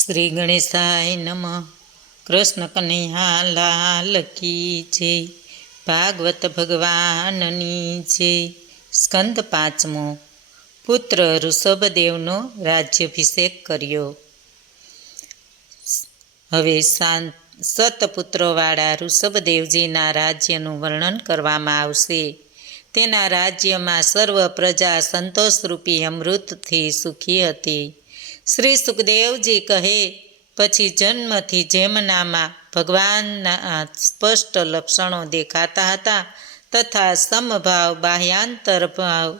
શ્રી ગણેશાય નમઃ. કૃષ્ણ કનૈયા લાલ કી જય. ભાગવત ભગવાનની જય. સ્કંદ પાંચમો. પુત્ર ઋષભદેવનો રાજ્યાભિષેક કર્યો. હવે સતપુત્રોવાળા ઋષભદેવજીના રાજ્યનું વર્ણન કરવામાં આવશે. તેના રાજ્યમાં સર્વ પ્રજા સંતોષરૂપી અમૃતથી સુખી હતી. શ્રી સુખદેવજી કહે, પછી જન્મથી જેમનામાં ભગવાનના સ્પષ્ટ લક્ષણો દેખાતા હતા તથા સમભાવ, બાહ્યાંતર ભાવ,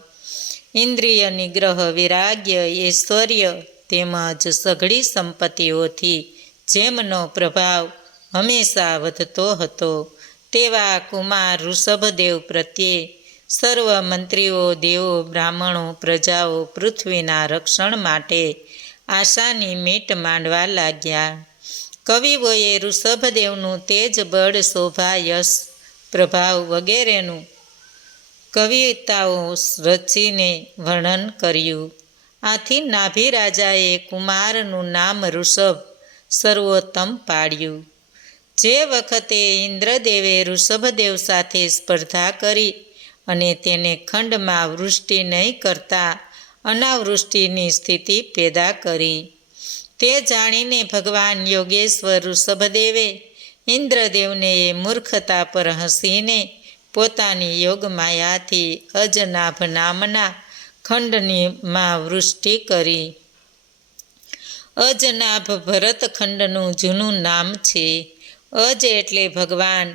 ઇન્દ્રિય નિગ્રહ, વિરાગ્ય, ઐશ્વર્ય તેમજ સઘળી સંપત્તિઓથી જેમનો પ્રભાવ હંમેશા વધતો હતો, તેવા કુમાર ઋષભદેવ પ્રત્યે સર્વ મંત્રીઓ, દેવો, બ્રાહ્મણો, પ્રજાઓ પૃથ્વીના રક્ષણ માટે આશાની મીટ માંડવા લાગ્યા. કવિઓએ ઋષભદેવનું તેજ, બળ, શોભા, યશ, પ્રભાવ વગેરેનું કવિતાઓ રચીને વર્ણન કર્યું. આથી નાભી રાજાએ કુમારનું નામ ઋષભ સર્વોત્તમ પાડ્યું. જે વખતે ઇન્દ્રદેવે ઋષભદેવ સાથે સ્પર્ધા કરી અને તેને ખંડમાં વૃષ્ટિ નહીં કરતા અનાવૃષ્ટિની સ્થિતિ પેદા કરી, તે જાણીને ભગવાન યોગેશ્વર ઋષભદેવે ઇન્દ્રદેવને મૂર્ખતા પર હસીને પોતાની યોગમાયાથી અજનાભ નામના ખંડમાં વૃષ્ટિ કરી. અજનાભ ભરતખંડનું જૂનું નામ છે. અજ એટલે ભગવાન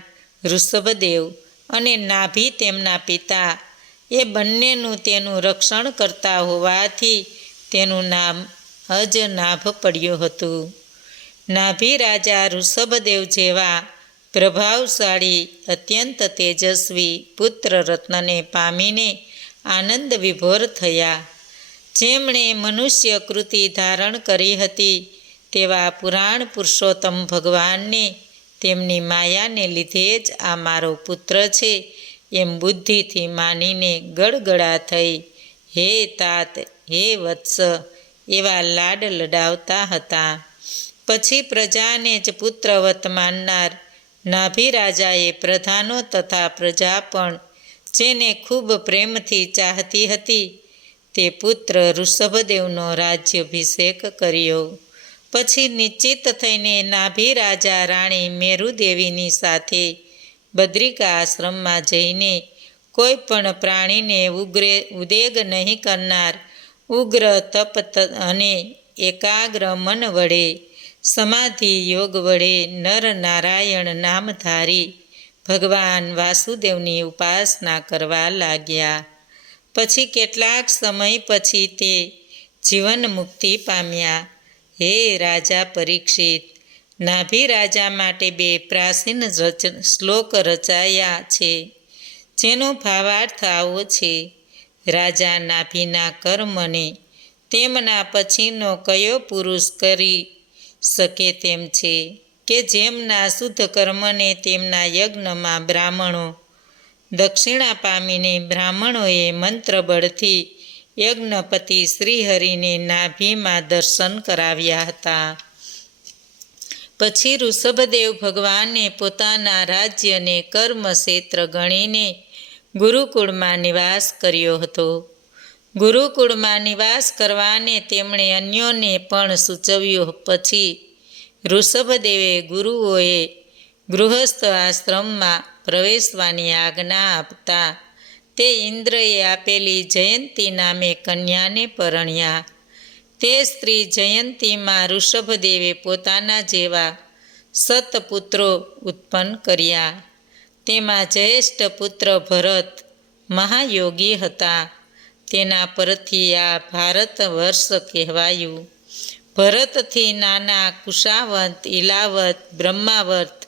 ઋષભદેવ અને નાભી તેમના પિતા, એ બંનેનું તેનું રક્ષણ કરતા હોવાથી તેનું નામ અજનાભ પડ્યું હતું. નાભી રાજા ઋષભદેવ જેવા પ્રભાવશાળી, અત્યંત તેજસ્વી પુત્ર રત્નને પામીને આનંદ વિભોર થયા. જેમણે મનુષ્ય કૃતિ ધારણ કરી હતી તેવા પુરાણ પુરુષોત્તમ ભગવાનને તેમની માયાને લીધે જ આ મારો પુત્ર છે એમ બુદ્ધિથી માનીને ગળગળા થઈ હે તાત, હે વત્સ એવા લાડ લડાવતા હતા. પછી પ્રજાને જ પુત્રવત માનનાર નાભી રાજાએ પ્રધાનો તથા પ્રજા પણ જેને ખૂબ પ્રેમથી ચાહતી હતી તે પુત્ર ઋષભદેવનો રાજ્યાભિષેક કર્યો. પછી નિશ્ચિત થઈને નાભી રાજા રાણી મેરુદેવીની સાથે બદ્રિકા આશ્રમમાં જઈને કોઈ પણ પ્રાણીને ઉદેગ નહીં કરનાર ઉગ્ર તપ અને એકાગ્ર મન વડે સમાધિ યોગ વડે નર નારાયણ નામધારી ભગવાન વાસુદેવની ઉપાસના કરવા લાગ્યા. પછી કેટલાક સમય પછી તે જીવન મુક્તિ પામ્યા. હે રાજા પરીક્ષિત, નાભી રાજા માટે બે પ્રાચીન શ્લોક રચાયા છે, જેનો ભાવાર્થ આવો છે. રાજા નાભીના કર્મને તેમના પછીનો કયો પુરુષ કરી શકે તેમ છે કે જેમના શુદ્ધ કર્મને તેમના યજ્ઞમાં બ્રાહ્મણો દક્ષિણા પામીને બ્રાહ્મણોએ મંત્રબળથી યજ્ઞપતિ શ્રીહરિને નાભીમાં દર્શન કરાવ્યા હતા. પછી ઋષભદેવ ભગવાને પોતાના રાજ્યને કર્મક્ષેત્ર ગણીને ગુરુકુળમાં નિવાસ કર્યો હતો. ગુરુકુળમાં નિવાસ કરવાને તેમણે અન્યોને પણ સૂચવ્યું. પછી ઋષભદેવે ગુરુઓએ ગૃહસ્થ આશ્રમમાં પ્રવેશવાની આજ્ઞા આપતા તે ઇન્દ્રએ આપેલી જયંતી નામે કન્યાને પરણ્યા. તે સ્ત્રી જયંતીમાં ઋષભદેવે પોતાના જેવા સતપુત્રો ઉત્પન્ન કર્યા. તેમાં જ્યેષ્ઠ પુત્ર ભરત મહાયોગી હતા. તેના પરથી આ ભારત વર્ષ કહેવાયું. ભરતથી નાના કુશાવંત, ઇલાવત, બ્રહ્માવર્ત,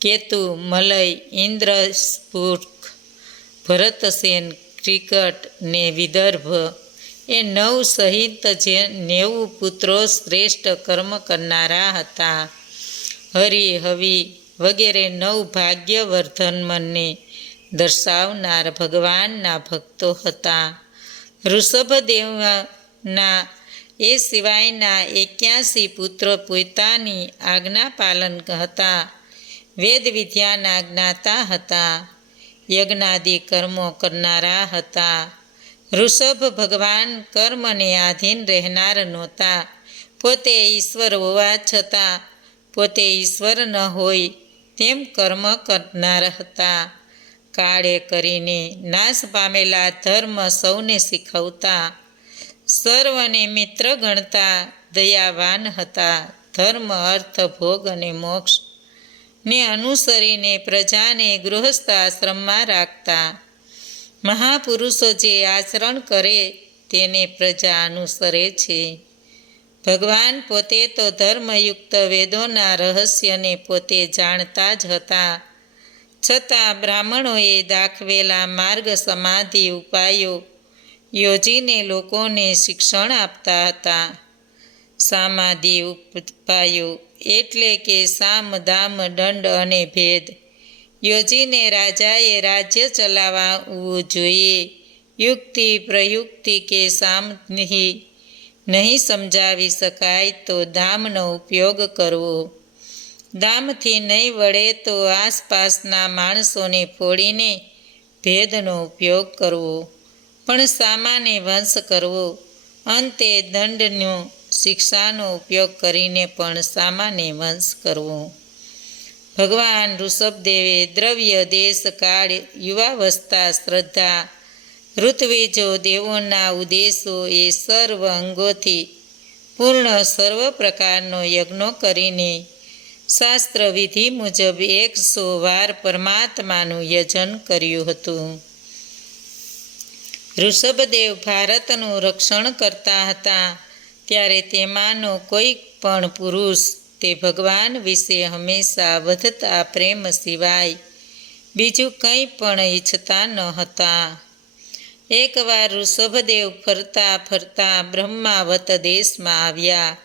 કેતુ, મલય, ઇન્દ્ર, સ્ફુર્ક, ભરતસેન, ક્રિકટ ને વિદર્ભ એ 9 સહિત 90 પુત્રો શ્રેષ્ઠ કર્મ કરનારા હતા. હરિ, હવિ વગેરે 9 ભાગ્યવર્ધન મનને દર્શાવનાર ભગવાનના ભક્તો હતા. ઋષભદેવના એ સિવાયના 81 પુત્રો પોતાની આજ્ઞા પાલન હતા, વેદ વિદ્યાના જ્ઞાતા હતા, યજ્ઞાદિ કર્મો કરનારા હતા. ઋષભ ભગવાન કર્મને આધીન રહેનાર નહોતા. પોતે ઈશ્વર હોવા છતાં પોતે ઈશ્વર ન હોય તેમ કર્મ કરનાર હતા. કાળે કરીને નાશ પામેલા ધર્મ સૌને શીખવતા, સર્વને મિત્ર ગણતા દયાવાન હતા. ધર્મ અર્થ ભોગ અને મોક્ષ ને અનુસરીને પ્રજાને ગૃહસ્થ આશ્રમમાં રાખતા. મહાપુરુષો જે આચરણ કરે તેને પ્રજા અનુસરે છે. ભગવાન પોતે તો ધર્મયુક્ત વેદોના રહસ્યને પોતે જાણતા જ હતા, છતાં બ્રાહ્મણોએ દાખવેલા માર્ગ સમાધિ ઉપાયો યોજીને લોકોને શિક્ષણ આપતા હતા. સામાધિ ઉપાયો એટલે કે સામ દામ દંડ અને ભેદ યોજીને રાજાએ રાજ્ય ચલાવવું જોઈએ. યુક્તિ પ્રયુક્તિ કે સામથી નહીં સમજાવી શકાય તો દામનો ઉપયોગ કરવો. દામથી નહીં વળે તો આસપાસના માણસોને ફોડીને ભેદનો ઉપયોગ કરવો, પણ સામાને વંશ કરવો. અંતે દંડનો શિક્ષાનો ઉપયોગ કરીને પણ સામાને વંશ કરવો. ભગવાન ઋષભદેવે દ્રવ્ય દેશ કાળ યુવાવસ્થા શ્રદ્ધા ઋત્વિજો દેવોના ઉદ્દેશો એ સર્વ અંગોથી પૂર્ણ સર્વ પ્રકારનો યજ્ઞો કરીને શાસ્ત્ર વિધિ મુજબ 100 વાર પરમાત્માનું યજન કર્યું હતું. ઋષભદેવ ભારતનું રક્ષણ કરતા હતા ત્યારે તેમાંનો કોઈ પણ પુરુષ તે ભગવાન વિશે હંમેશા વધતા પ્રેમ સિવાય બીજું કંઈ પણ ઈચ્છતા ન હતા. એકવાર ઋષભદેવ ફરતા ફરતા બ્રહ્માવત દેશમાં આવ્યા.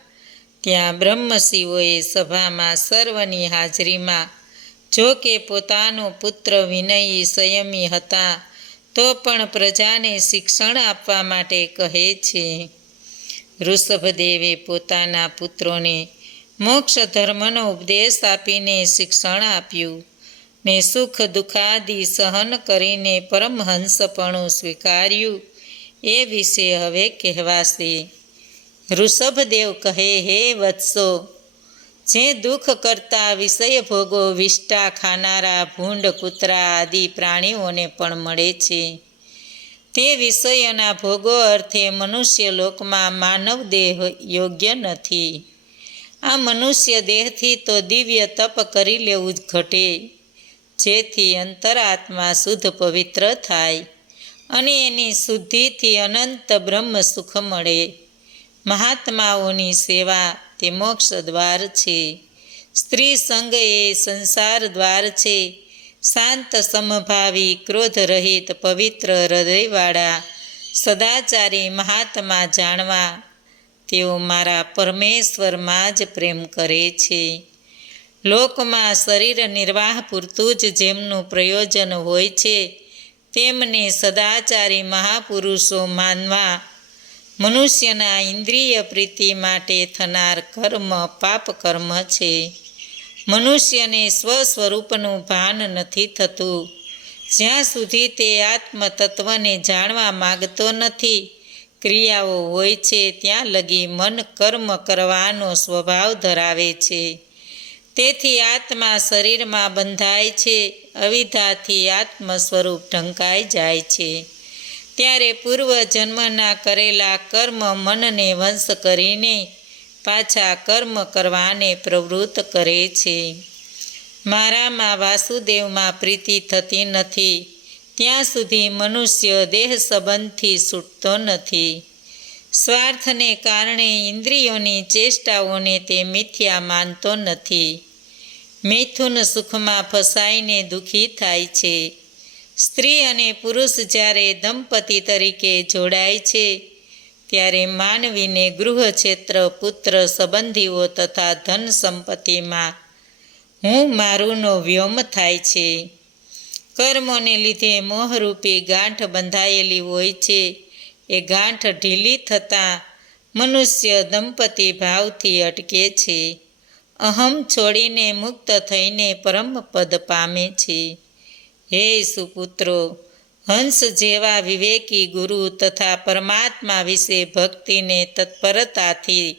ત્યાં બ્રહ્મર્ષિઓએ સભામાં સર્વની હાજરીમાં જો કે પોતાનો પુત્ર વિનયી સંયમી હતા તો પણ પ્રજાને શિક્ષણ આપવા માટે કહે છે. ઋષભદેવે પોતાના પુત્રોને મોક્ષ ધર્મનો ઉપદેશ આપીને શિક્ષણ આપ્યું ને સુખ દુઃખાદિ સહન કરીને પરમહંસપણું સ્વીકાર્યું. એ વિશે હવે કહેવાશે. ઋષભદેવ કહે, હે વત્સો, જે દુઃખ કરતા વિષય ભોગો વિષ્ટા ખાનારા ભૂંડ કૂતરા આદિ પ્રાણીઓને પણ મળે છે, તે વિષયોના ભોગો અર્થે મનુષ્ય લોકમાં માનવ દેહ યોગ્ય નથી. આ મનુષ્ય દેહથી તો દિવ્ય તપ કરી લેવું જ ઘટે, જેથી અંતરાત્મા શુદ્ધ પવિત્ર થાય અને એની શુદ્ધિથી અનંત બ્રહ્મ સુખ મળે. મહાત્માઓની સેવા તે મોક્ષ દ્વાર છે. સ્ત્રી સંગ એ સંસાર દ્વાર છે. શાંત સમભાવી ક્રોધ રહિત પવિત્ર હૃદયવાળા સદાચારી મહાત્મા જાણવા, તેઓ મારા પરમેશ્વરમાં જ પ્રેમ કરે છે. લોકમાં શરીર નિર્વાહ પૂરતું જ જેમનું પ્રયોજન હોય છે તેમને સદાચારી મહાપુરુષો માનવા. મનુષ્યના ઇન્દ્રિય પ્રીતિ માટે થનાર કર્મ પાપ કર્મ છે. મનુષ્યને સ્વસ્વરૂપનું ભાન નથી થતું. જ્યાં સુધી તે આત્મતત્વને જાણવા માગતો નથી, ક્રિયાઓ હોય છે ત્યાં લગી મન કર્મ કરવાનો સ્વભાવ ધરાવે છે. તેથી આત્મા શરીરમાં બંધાય છે. અવિદ્યાથી આત્મ સ્વરૂપ ઢંકાઈ જાય છે. ત્યારે પૂર્વજન્મના કરેલા કર્મ મનને વંશ કરીને પાછા કર્મ કરવાને પ્રવૃત્ત કરે છે. મારામાં વાસુદેવમાં પ્રીતિ થતી નથી ત્યાં સુધી મનુષ્ય દેહ સંબંધથી છૂટતો નથી. સ્વાર્થને કારણે ઇન્દ્રિયોની ચેષ્ટાઓને તે મિથ્યા માનતો નથી. મિથુન સુખમાં ફસાઈને દુઃખી થાય છે. સ્ત્રી અને પુરુષ જ્યારે દંપતી તરીકે જોડાય છે ત્યારે માનવીને ગૃહ ક્ષેત્ર પુત્ર સંબંધીઓ તથા ધન સંપત્તિમાં હું મારુંનો વ્યોમ થાય છે. કર્મોને લીધે મોહરૂપી ગાંઠ બંધાયેલી હોય છે. એ ગાંઠ ઢીલી થતાં મનુષ્ય દંપતી ભાવથી અટકે છે. અહમ છોડીને મુક્ત થઈને પરમપદ પામે છે. હે સુપુત્રો, હંસ જેવા વિવેકી ગુરુ તથા પરમાત્મા વિશે ભક્તિને તત્પરતાથી,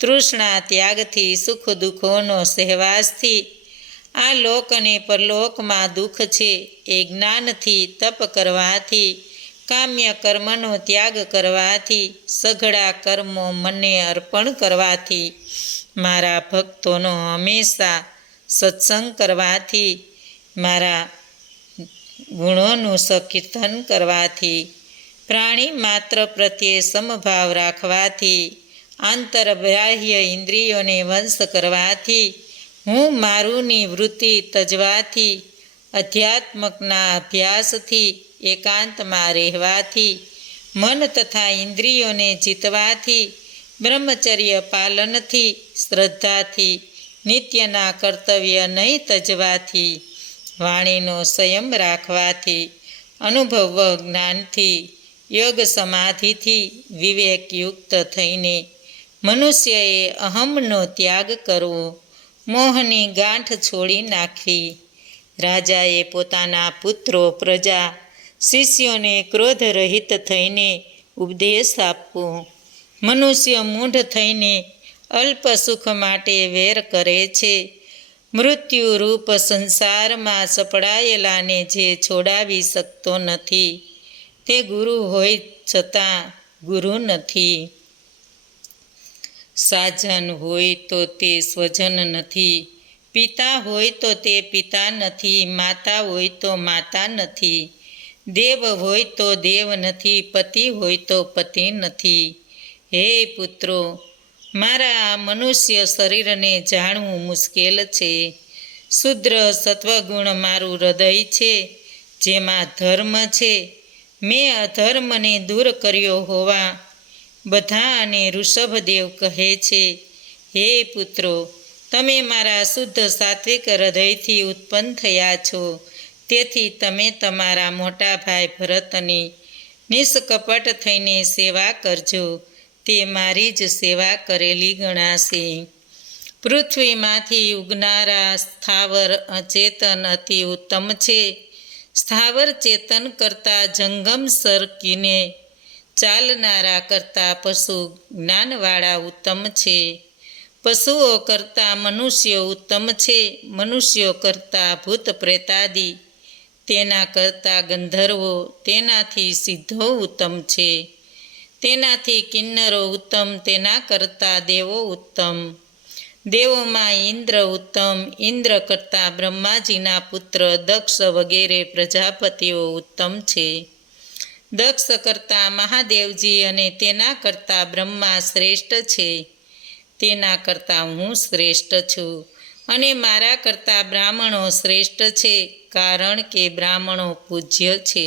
તૃષ્ણા ત્યાગથી, સુખ દુઃખોનો સહેવાસથી, આ લોક અને પરલોકમાં દુઃખ છે એ જ્ઞાનથી, તપ કરવાથી, કામ્ય કર્મનો ત્યાગ કરવાથી, સઘળા કર્મો મને અર્પણ કરવાથી, મારા ભક્તોનો હંમેશા સત્સંગ કરવાથી, મારા ગુણોનું સંકીર્તન કરવાથી, પ્રાણી માત્ર પ્રત્યે સમભાવ રાખવાથી, આંતરબાહ્ય ઇન્દ્રિયોને વંશ કરવાથી, હું મારુંની વૃત્તિ તજવાથી, અધ્યાત્મકના અભ્યાસથી, એકાંતમાં રહેવાથી, મન તથા ઇન્દ્રિયોને જીતવાથી, બ્રહ્મચર્ય પાલનથી, શ્રદ્ધાથી, નિત્યના કર્તવ્ય નહીં તજવાથી, વાણીનો સંયમ રાખવાથી, અનુભવ જ્ઞાનથી, યોગ સમાધિથી, વિવેકયુક્ત થઈને મનુષ્યએ અહમનો ત્યાગ કરવો, મોહની ગાંઠ છોડી નાખવી. રાજાએ પોતાના પુત્રો, પ્રજા, શિષ્યોને ક્રોધ રહિત થઈને ઉપદેશ આપવો. મનુષ્ય મૂઢ થઈને અલ્પ સુખ માટે વેર કરે છે. મૃત્યુરૂપ સંસારમાં સપડાયેલાને જે છોડાવી શકતો નથી, તે ગુરુ હોય છતાં ગુરુ નથી. સાજન હોય તો તે સ્વજન નથી, પિતા હોય તો તે પિતા નથી, માતા હોય તો માતા નથી, દેવ હોય તો દેવ નથી, પતિ હોય તો પતિ નથી. હે પુત્રો, મારા આ મનુષ્ય શરીરને જાણવું મુશ્કેલ છે. શુદ્ર સત્વગુણ મારું હૃદય છે, જેમાં ધર્મ છે. મેં અધર્મને દૂર કર્યો હોવા બધા અને ઋષભદેવ કહે છે. હે પુત્રો, તમે મારા શુદ્ધ સાત્વિક હૃદયથી ઉત્પન્ન થયા છો. તેથી તમે તમારા મોટા ભાઈ ભરતની નિષ્કપટ થઈને સેવા કરજો. તે મારી જ સેવા કરેલી ગણાશે. પૃથ્વીમાંથી ઉગનારા સ્થાવર અચેતન અતિ ઉત્તમ છે. સ્થાવર ચેતન કરતાં જંગમ સરકીને ચાલનારા કરતાં પશુ જ્ઞાનવાળા ઉત્તમ છે. પશુઓ કરતાં મનુષ્યો ઉત્તમ છે. મનુષ્યો કરતાં ભૂત પ્રેતાદિ, તેના કરતાં ગંધર્વો, તેનાથી સિદ્ધો ઉત્તમ છે. તેનાથી કિન્નરો ઉત્તમ, તેના કરતાં દેવો ઉત્તમ. દેવોમાં ઇન્દ્ર ઉત્તમ. ઇન્દ્ર કરતાં બ્રહ્માજીના પુત્ર દક્ષ વગેરે પ્રજાપતિઓ ઉત્તમ છે. દક્ષ કરતાં મહાદેવજી અને તેના કરતાં બ્રહ્મા શ્રેષ્ઠ છે. તેના કરતાં હું શ્રેષ્ઠ છું. અને મારા કરતાં બ્રાહ્મણો શ્રેષ્ઠ છે, કારણ કે બ્રાહ્મણો પૂજ્ય છે.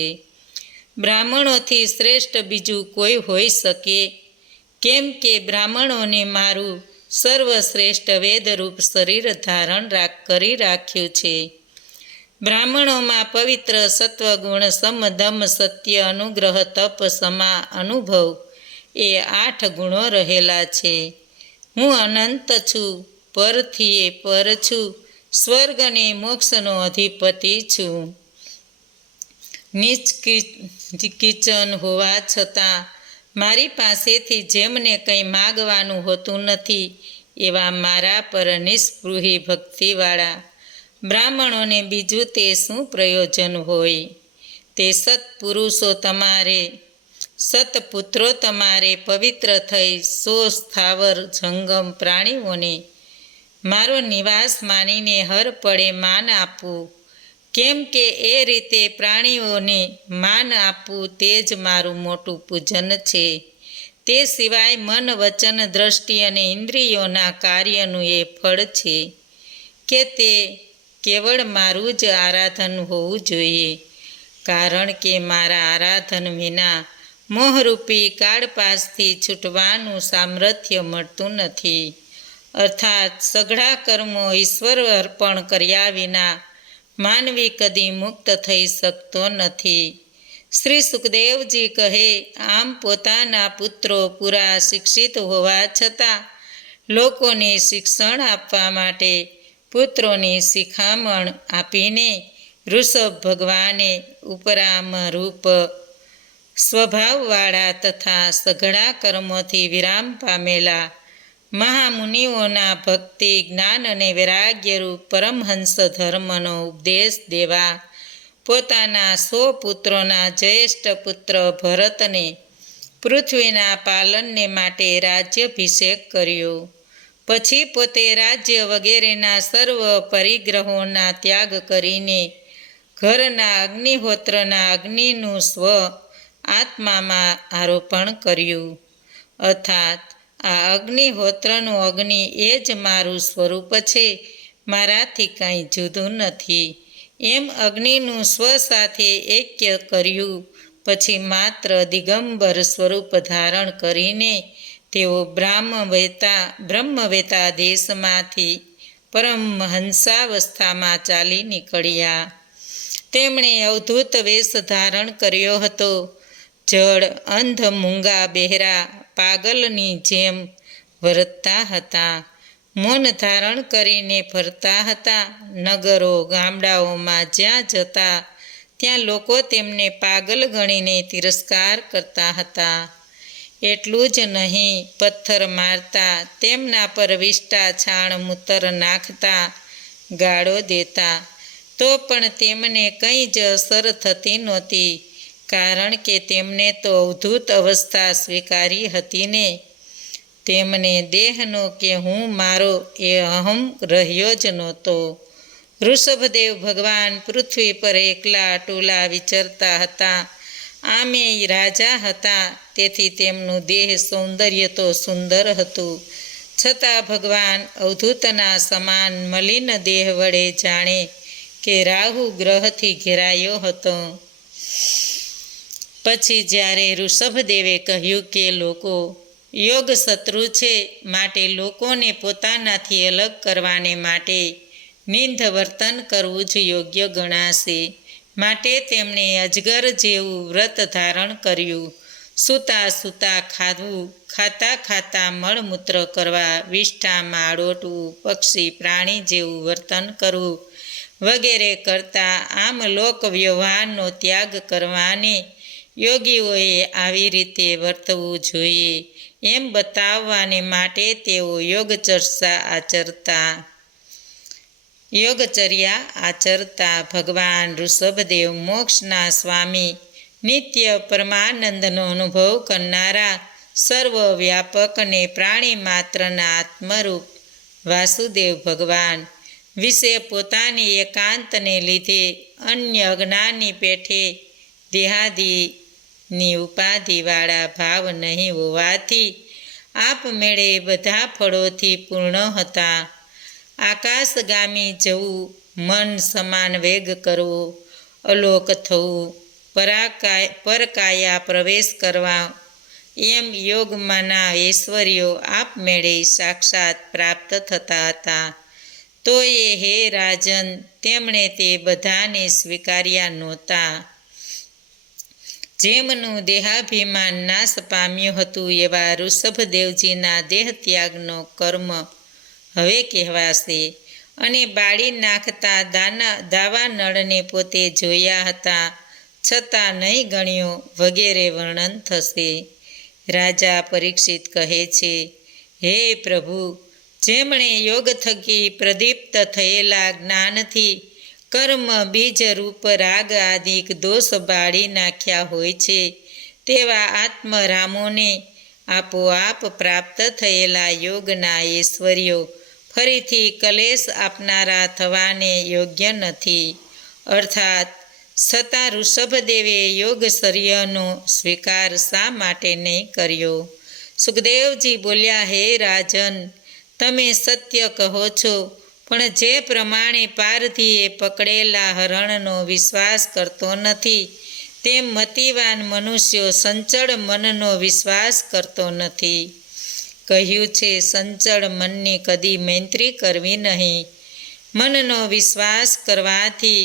બ્રાહ્મણોથી શ્રેષ્ઠ બીજું કોઈ હોઈ શકે? કેમ કે બ્રાહ્મણોને મારું સર્વશ્રેષ્ઠ વેદરૂપ શરીર ધારણ કરી રાખ્યું છે. બ્રાહ્મણોમાં પવિત્ર સત્વગુણ, સમ, દમ, સત્ય, અનુગ્રહ, તપ, સમા, અનુભવ એ 8 ગુણો રહેલા છે. હું અનંત છું, પરથી એ પર છું, સ્વર્ગ અને મોક્ષનો અધિપતિ છું. નિષ્કિંચન હોવા છતાં મારી પાસેથી જેમને કંઈ માગવાનું હોતું નથી, એવા મારા પર નિસ્પૃહી ભક્તિવાળા બ્રાહ્મણોને બીજું તે શું પ્રયોજન હોય? તે સત્પુરુષો તમારે, સત્પુત્રો તમારે પવિત્ર થઈ સ્થાવર જંગમ પ્રાણીઓને મારો નિવાસ માનીને હર પડે માન આપવું. કેમ કે એ રીતે પ્રાણીઓને માન આપવું તે જ મારું મોટું પૂજન છે. તે સિવાય મન, વચન, દ્રષ્ટિ અને ઇન્દ્રિયોના કાર્યનું એ ફળ છે કે તે કેવળ મારું જ આરાધન હોવું જોઈએ. કારણ કે મારા આરાધન વિના મોહરૂપી કાળપાસથી છૂટવાનું સામર્થ્ય મળતું નથી. અર્થાત સઘળા કર્મો ઈશ્વર અર્પણ કર્યા વિના માનવી કદી મુક્ત થઈ શકતો નથી. શ્રી સુખદેવજી કહે, આમ પોતાના પુત્રો પૂરા શિક્ષિત હોવા છતાં લોકોને શિક્ષણ આપવા માટે પુત્રોની શિખામણ આપીને ઋષભ ભગવાને ઉપરામરૂપ સ્વભાવવાળા તથા સઘળા કર્મોથી વિરામ પામેલા મહામુનિઓના ભક્તિ, જ્ઞાન અને વૈરાગ્યરૂપ પરમહંસ ધર્મનો ઉપદેશ દેવા પોતાના 100 પુત્રોના જ્યેષ્ઠ પુત્ર ભરતને પૃથ્વીના પાલનને માટે રાજ્યાભિષેક કર્યો. પછી પોતે રાજ્ય વગેરેના સર્વ પરિગ્રહોના ત્યાગ કરીને ઘરના અગ્નિહોત્રના અગ્નિનું સ્વ આત્મામાં આરોપણ કર્યું. અર્થાત આ અગ્નિહોત્રનું અગ્નિ એ જ મારું સ્વરૂપ છે, મારાથી કંઈ જુદું નથી, એમ અગ્નિનું સ્વ સાથે એક્ય કર્યું. પછી માત્ર દિગંબર સ્વરૂપ ધારણ કરીને તેઓ બ્રહ્મવેતા દેશમાંથી પરમહંસાવસ્થામાં ચાલી નીકળ્યા. તેમણે અવધૂત વેશ ધારણ કર્યો હતો. જડ, અંધ, મૂંગા, બહેરા, પાગલની જેમ વર્તતા હતા. મૌન ધારણ કરીને ફરતા હતા. નગરો ગામડાઓમાં જ્યાં જતા ત્યાં લોકો તેમને પાગલ ગણીને તિરસ્કાર કરતા હતા. એટલું જ નહીં, પથ્થર મારતા, તેમના પર વિષ્ટા છાણ મૂતર નાખતા, ગાળો દેતા, તો પણ તેમને કંઈ જ અસર થતી નહોતી, કારણ કે તેમને તો અવધૂત અવસ્થા સ્વીકારી હતી ને. તેમને દેહનો કે હું મારો એ અહમ રહ્યો જ નહોતો. ઋષભદેવ ભગવાન પૃથ્વી પર એકલા અટુલા વિચરતા હતા. આમે રાજા હતા, તેથી તેમનું દેહ સૌંદર્ય તો સુંદર હતું, છતાં ભગવાન અવધૂતના સમાન મલિન દેહ વડે જાણે કે રાહુ ગ્રહથી ઘેરાયો હતો. પછી જ્યારે ઋષભદેવે કહ્યું કે લોકો યોગ શત્રુ છે, માટે લોકોને પોતાનાથી અલગ કરવાને માટે નિંદ વર્તન કરવું જ યોગ્ય ગણાશે, માટે તેમણે અજગર જેવું વ્રત ધારણ કર્યું. સૂતા સૂતા ખાવું, ખાતા ખાતા મળમૂત્ર કરવા, વિષ્ઠામાં આડોટવું, પક્ષી પ્રાણી જેવું વર્તન કરવું વગેરે કરતા આમ લોક વ્યવહારનો ત્યાગ કરવાને યોગીઓએ આવી રીતે વર્તવું જોઈએ એમ બતાવવાને માટે તેઓ યોગચર્યા આચરતા. ભગવાન ઋષભદેવ મોક્ષના સ્વામી, નિત્ય પરમાનંદનો અનુભવ કરનારા, સર્વવ્યાપક અને પ્રાણી માત્રના આત્મરૂપ વાસુદેવ ભગવાન વિશે પોતાની એકાંતને લીધે અન્ય અજ્ઞાની પેઠે દેહાદિની ઉપાધિવાળા ભાવ નહીં હોવાથી આપમેળે બધા ફળોથી પૂર્ણ હતા. આકાશગામી જવું, મન સમાન વેગ કરવો, અલોક થવું, પરકાયા પ્રવેશ કરવા, એમ યોગમાંના ઐશ્વર્યો આપમેળે સાક્ષાત પ્રાપ્ત થતા હતા. તો એ હે રાજન, તેમણે તે બધાને સ્વીકાર્યા નહોતા. જેમનું દેહાભિમાન નાશ પામ્યું હતું એવા ઋષભદેવજીના દેહત્યાગનો કર્મ હવે કહેવાશે. અને બાળી નાખતા દાવાનળને પોતે જોયા હતા, છતાં નહીં ગણ્યો વગેરે વર્ણન થશે. રાજા પરીક્ષિત કહે છે, હે પ્રભુ, જેમણે યોગ થકી પ્રદીપ્ત થયેલા જ્ઞાનથી કર્મ બીજરૂપ રાગ આદિક દોષ બાળી નાખ્યા હોય છે, તેવા આત્મરામોને આપોઆપ પ્રાપ્ત થયેલા યોગના ઐશ્વર્યો ફરીથી કલેશ આપનારા થવાને યોગ્ય નથી. અર્થાત છતાં ઋષભદેવે યોગચર્યાનો સ્વીકાર શા માટે નહીં કર્યો? સુખદેવજી બોલ્યા, હે રાજન, તમે સત્ય કહો છો, પણ જે પ્રમાણે પારધીએ પકડેલા હરણનો વિશ્વાસ કરતો નથી, તેમ મતિવાન મનુષ્યો સંચળ મનનો વિશ્વાસ કરતો નથી. કહ્યું છે, સંચળ મનની કદી મૈત્રી કરવી નહીં. મનનો વિશ્વાસ કરવાથી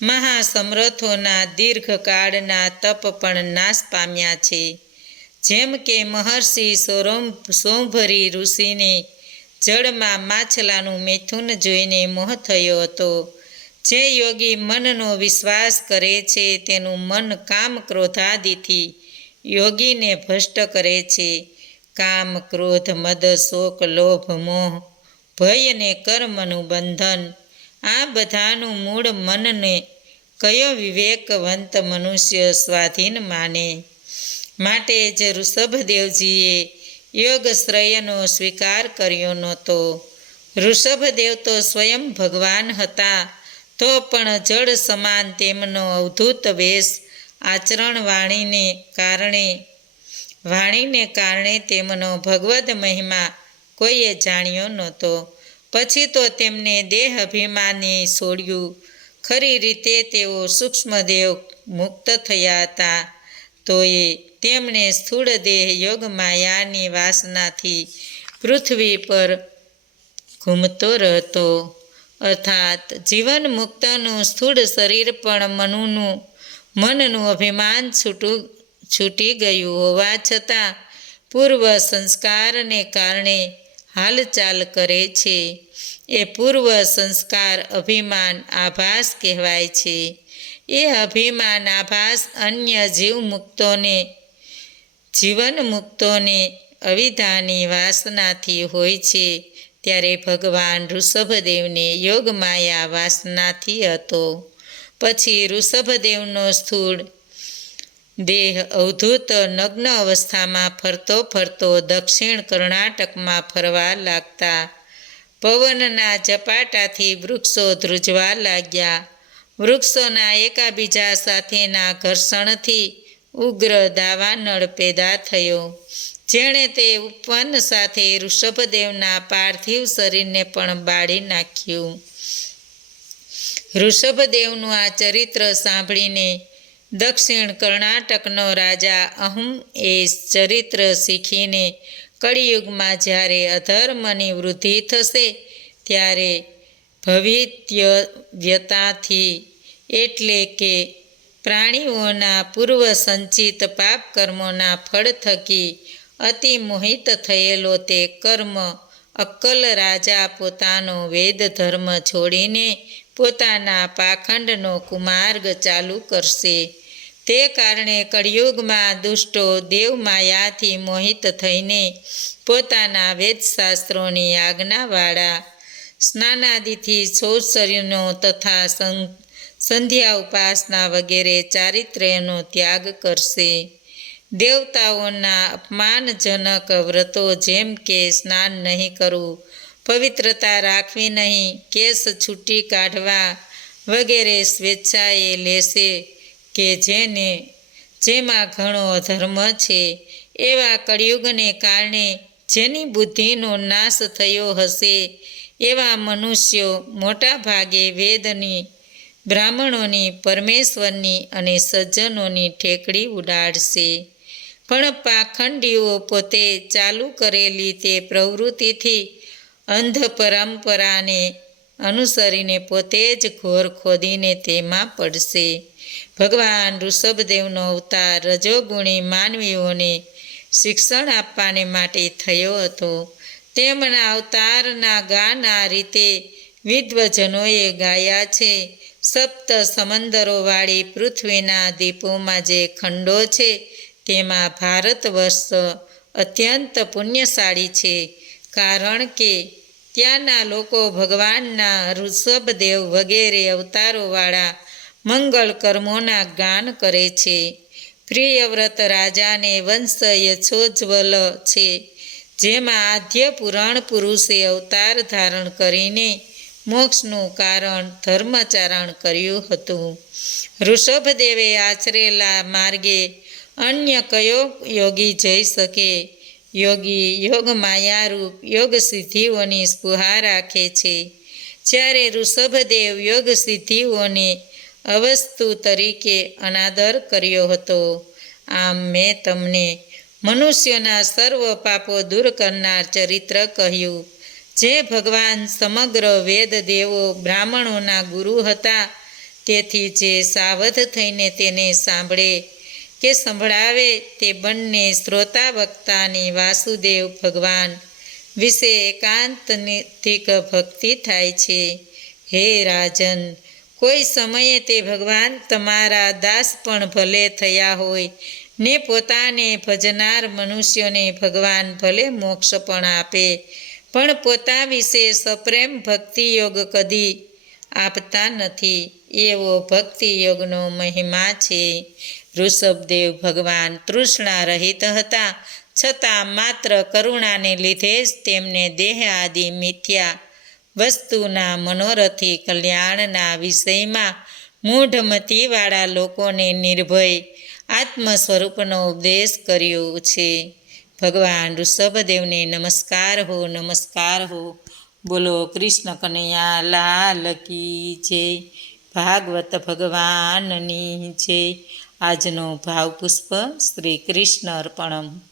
મહાસમર્થોના દીર્ઘકાળના તપ પણ નાશ પામ્યા છે. જેમ કે મહર્ષિ સોમભરી ઋષિને જળમાં માછલાનું મેથુન જોઈને મોહ થયો હતો. જે યોગી મનનો વિશ્વાસ કરે છે તેનું મન કામ ક્રોધાદિથી યોગીને ભ્રષ્ટ કરે છે. કામ, ક્રોધ, મદ, શોક, લોભ, મોહ, ભય અને કર્મનું બંધન, આ બધાનું મૂળ મનને કયો વિવેકવંત મનુષ્ય સ્વાધીન માને? માટે જ ઋષભદેવજીએ યોગશ્રયનો સ્વીકાર કર્યો નહોતો. ઋષભદેવ તો સ્વયં ભગવાન હતા, તો પણ જળ સમાન તેમનો અવધૂત વેશ, આચરણ, વાણીને કારણે તેમનો ભગવદ મહિમા કોઈએ જાણ્યો નહોતો. પછી તો તેમને દેહ અભિમાની છોડ્યું. ખરી રીતે તેઓ સૂક્ષ્મદેવ મુક્ત થયા હતા, તોય તેમણે સ્થૂળ દેહ યોગમાયાની વાસનાથી પૃથ્વી પર ઘૂમતો રહેતો. અર્થાત જીવન મુક્તનું સ્થૂળ શરીર પણ મનનું અભિમાન છૂટી ગયું હોવા છતાં પૂર્વ સંસ્કારને કારણે હાલચાલ કરે છે. એ પૂર્વ સંસ્કાર અભિમાન આભાસ કહેવાય છે. એ અભિમાન આભાસ અન્ય જીવન મુક્તોને અવિદ્યાની વાસનાથી હોય છે. ત્યારે ભગવાન ઋષભદેવને યોગમાયા વાસનાથી હતો. પછી ઋષભદેવનો સ્થૂળ દેહ અવધૂત નગ્ન અવસ્થામાં ફરતો ફરતો દક્ષિણ કર્ણાટકમાં ફરવા લાગતા. પવનના ઝપાટાથી વૃક્ષો ધ્રુજવા લાગ્યા. વૃક્ષોના એકાબીજા સાથેના ઘર્ષણથી ઉગ્ર દાવાનળ પેદા થયો, જેણે તે ઉપવન સાથે ઋષભદેવના પાર્થિવ શરીરને પણ બાળી નાખ્યું. ઋષભદેવનું આ ચરિત્ર સાંભળીને દક્ષિણ કર્ણાટકનો રાજા અહમ એ ચરિત્ર શીખીને કળિયુગમાં જ્યારે અધર્મની વૃદ્ધિ થશે ત્યારે ભવિતવ્યતાથી એટલે કે પ્રાણીઓના પૂર્વ સંચિત પાપ કર્મોના ફળ થકી અતિ મોહિત થયેલો તે કર્મ અક્કલ રાજા પોતાનો વેદ ધર્મ છોડીને પોતાના પાખંડનો કુમાર્ગ ચાલુ કરશે. તે કારણે કળિયુગમાં દુષ્ટો દેવમાયાથી મોહિત થઈને પોતાના વેદશાસ્ત્રોની આજ્ઞાવાળા સ્નાનાદિથી શૌચર્યનો તથા સંધ્યા ઉપાસના વગેરે ચારિત્ર્યનો ત્યાગ કરશે. દેવતાઓના અપમાનજનક વ્રતો જેમ કે સ્નાન નહીં કરવું, પવિત્રતા રાખવી નહીં, કેસ છૂટી કાઢવા વગેરે સ્વેચ્છાએ લેશે કે જેમાં ઘણો અધર્મ છે. એવા કળિયુગને કારણે જેની બુદ્ધિનો નાશ થયો હશે એવા મનુષ્યો મોટા ભાગે વેદની, બ્રાહ્મણોની, પરમેશ્વરની અને સજ્જનોની ઠેકડી ઉડાડશે. પણ પાખંડીઓ પોતે ચાલુ કરેલી તે પ્રવૃત્તિથી અંધ પરંપરાને અનુસરીને પોતે જ ઘોર ખોદીને તેમાં પડશે. ભગવાન ઋષભદેવનો અવતાર રજોગુણી માનવીઓને શિક્ષણ આપવાને માટે થયો હતો. તેમના અવતારના ગાન આ રીતે વિદ્વજનોએ ગાયા છે. સપ્ત સમંદરોવાળી પૃથ્વીના દીપોમાં જે ખંડો છે તેમાં ભારત વર્ષ અત્યંત પુણ્યશાળી છે, કારણ કે ત્યાંના લોકો ભગવાનના ઋષભદેવ વગેરે અવતારોવાળા મંગળ કર્મોના ગાન કરે છે. પ્રિયવ્રત રાજાને વંશ યશોજ્જવલ છે, જેમાં આદ્ય પુરાણ પુરુષે અવતાર ધારણ કરીને મોક્ષનું કારણ ધર્મચારણ કર્યું હતું. ઋષભદેવે આચરેલા માર્ગે અન્ય કયો યોગી જઈ શકે? યોગી યોગમાયારૂપ યોગ સિદ્ધિઓની સ્પૃહા રાખે છે. જ્યારે ઋષભદેવ યોગ સિદ્ધિઓને અવસ્તુ તરીકે અનાદર કર્યો હતો. આમ મેં તમને મનુષ્યોના સર્વ પાપો દૂર કરનાર ચરિત્ર કહ્યું. જે ભગવાન સમગ્ર વેદ દેવો બ્રાહ્મણોના ગુરુ હતા, તેથી જે સાવધ થઈને તેને સાંભળે કે સંભળાવે તે બંને શ્રોતા વક્તાની વાસુદેવ ભગવાન વિશે એકાંતિક ભક્તિ થાય છે. હે રાજન, કોઈ સમયે તે ભગવાન તમારા દાસ પણ ભલે થયા હોય ને પોતાને ભજનાર મનુષ્યોને ભગવાન ભલે મોક્ષ પણ આપે, પણ પોતા વિશે સપ્રેમ ભક્તિયોગ કદી આપતા નથી. એવો ભક્તિયોગનો મહિમા છે. ઋષભદેવ ભગવાન તૃષ્ણા રહિત હતા, છતાં માત્ર કરુણાને લીધે જ તેમને દેહ આદિ મિથ્યા વસ્તુના મનોરથી કલ્યાણના વિષયમાં મૂઢમતીવાળા લોકોને નિર્ભય આત્મ સ્વરૂપનો ઉપદેશ કર્યો છે. ભગવાન ઋષભદેવને નમસ્કાર હો, નમસ્કાર હો. બોલો કૃષ્ણ કનૈયા લાલ કી જય. ભાગવત ભગવાનની જય. આજનો ભાવપુષ્પ શ્રી કૃષ્ણ અર્પણમ.